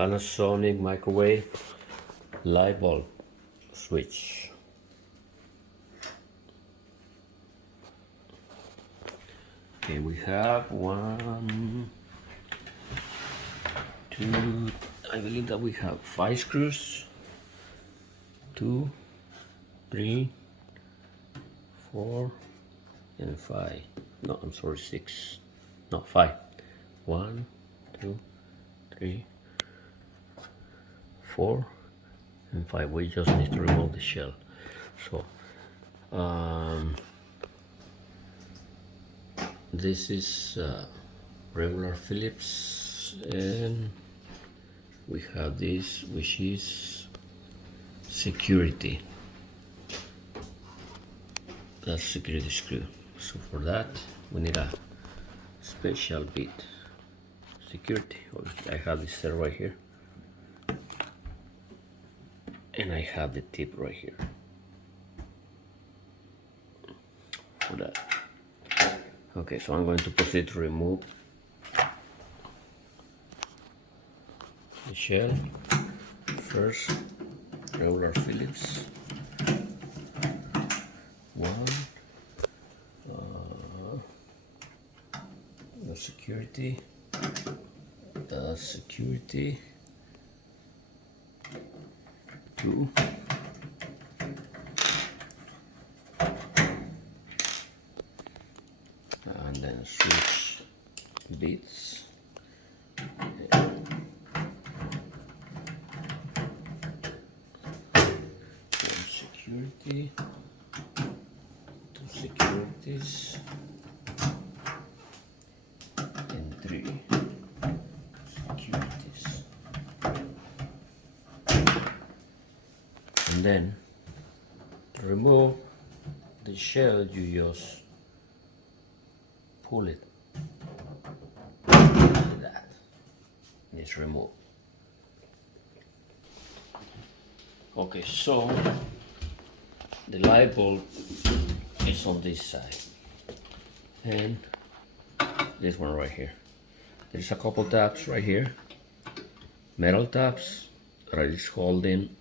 Panasonic microwave light bulb switch. Okay, we have 1, 2, I believe that we have 5 screws. 2, 3, 4, and 5. No, I'm sorry, 6. No, 5. 1, 2, 3, 4, and 5. We just need to remove the shell. So, this is regular Phillips, and we have this, which is security. That's security screw. So for that, we need a special bit. Security. I have this set right here, and I have the tip right here for that. Okay, so I'm going to proceed to remove the shell. First, regular Phillips. 1, the security, the security. 2, and then switch bits. One security, 2 securities, and 3 securities. And then to remove the shell, you just pull it like that. It's removed. Okay, so the light bulb is on this side, and this one right here. There's a couple tabs right here, metal tabs that is holding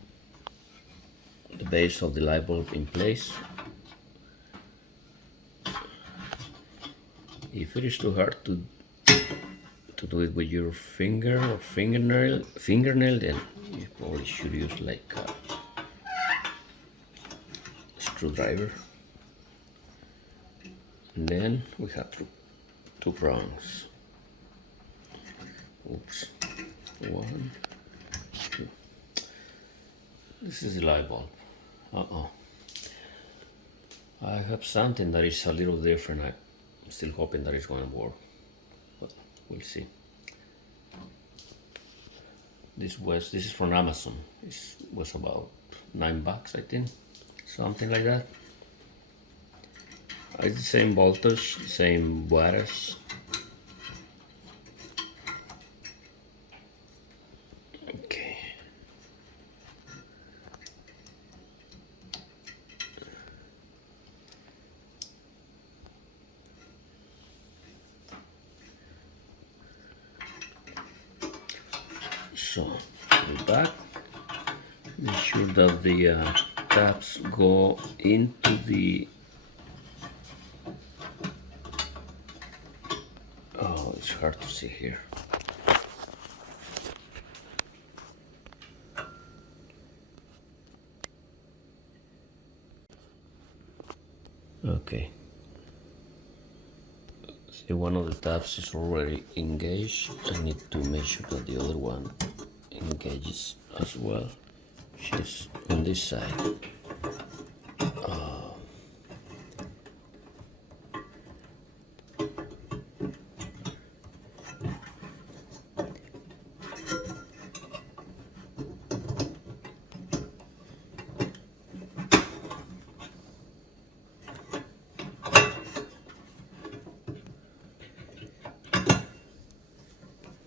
the base of the light bulb in place. If it is too hard to do it with your finger or fingernail, then you probably should use like a screwdriver. And then we have two prongs. Oops. 1, 2. This is the light bulb. I have something that is a little different. I'm still hoping that it's going to work, but we'll see. This is from Amazon. This was about $9, I think, something like that. It's the same voltage, the same wattage. Okay. So, we're back. Make sure that the tabs go into the... Oh, it's hard to see here. Okay. See, one of the tabs is already engaged. I need to make sure that the other one engages as well, which is on this side.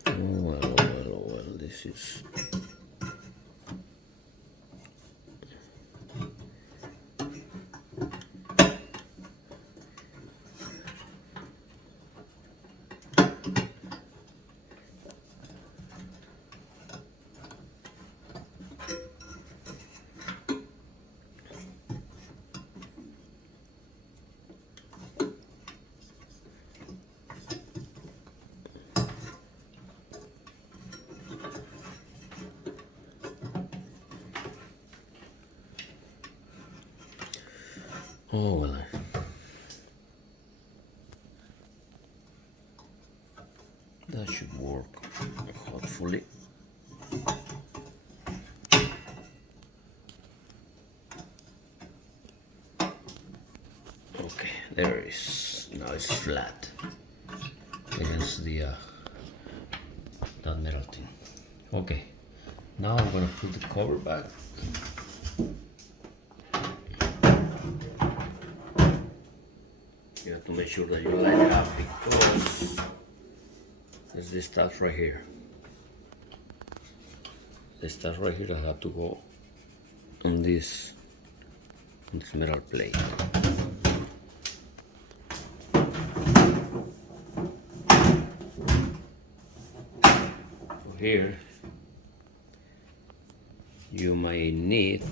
Well, this is... Oh well. That should work, hopefully. Okay, there it is. Now it's flat against the that metal thing. Okay, now I'm gonna put the cover back. You have to make sure that you line it up because there's this stuff right here. This stuff right here that have to go on this metal plate. So here you may need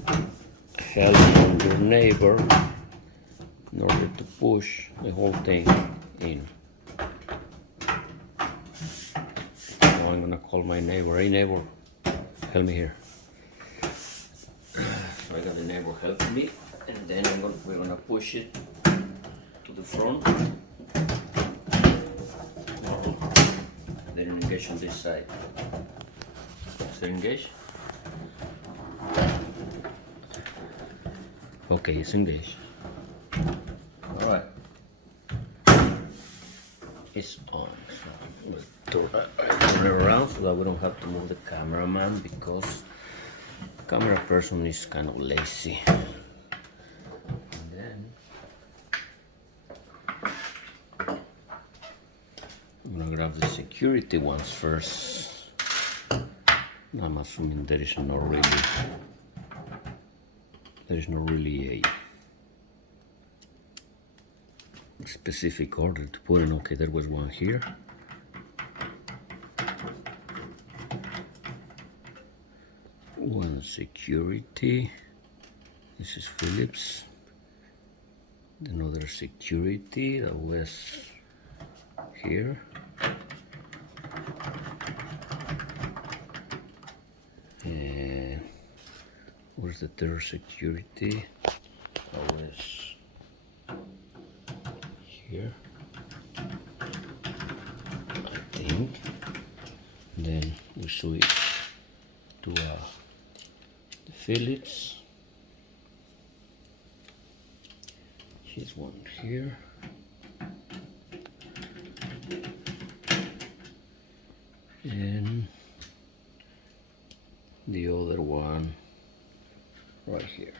help from your neighbor in order to push the whole thing in. Now I'm gonna call my neighbor. Hey neighbor, help me here. So I got the neighbor helping me, and then we're gonna push it to the front. Then engage on this side. Is it engaged? Okay, it's engaged. Alright. It's on. So we'll turn it around so that we don't have to move the cameraman because the camera person is kind of lazy. And then I'm gonna grab the security ones first. I'm assuming there is not really a specific order to put in. Okay, there was one here. One security. This is Phillips. Another security that was here. And where's the third security? That was here, I think. Then we switch to the Phillips. Here's one here. And the other one right here.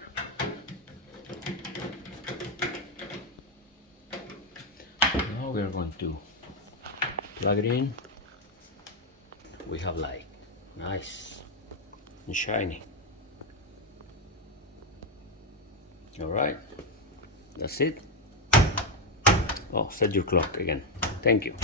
Now we're going to plug it in. We have light. Nice and shiny. All right, that's it. Oh, set your clock again. Thank you.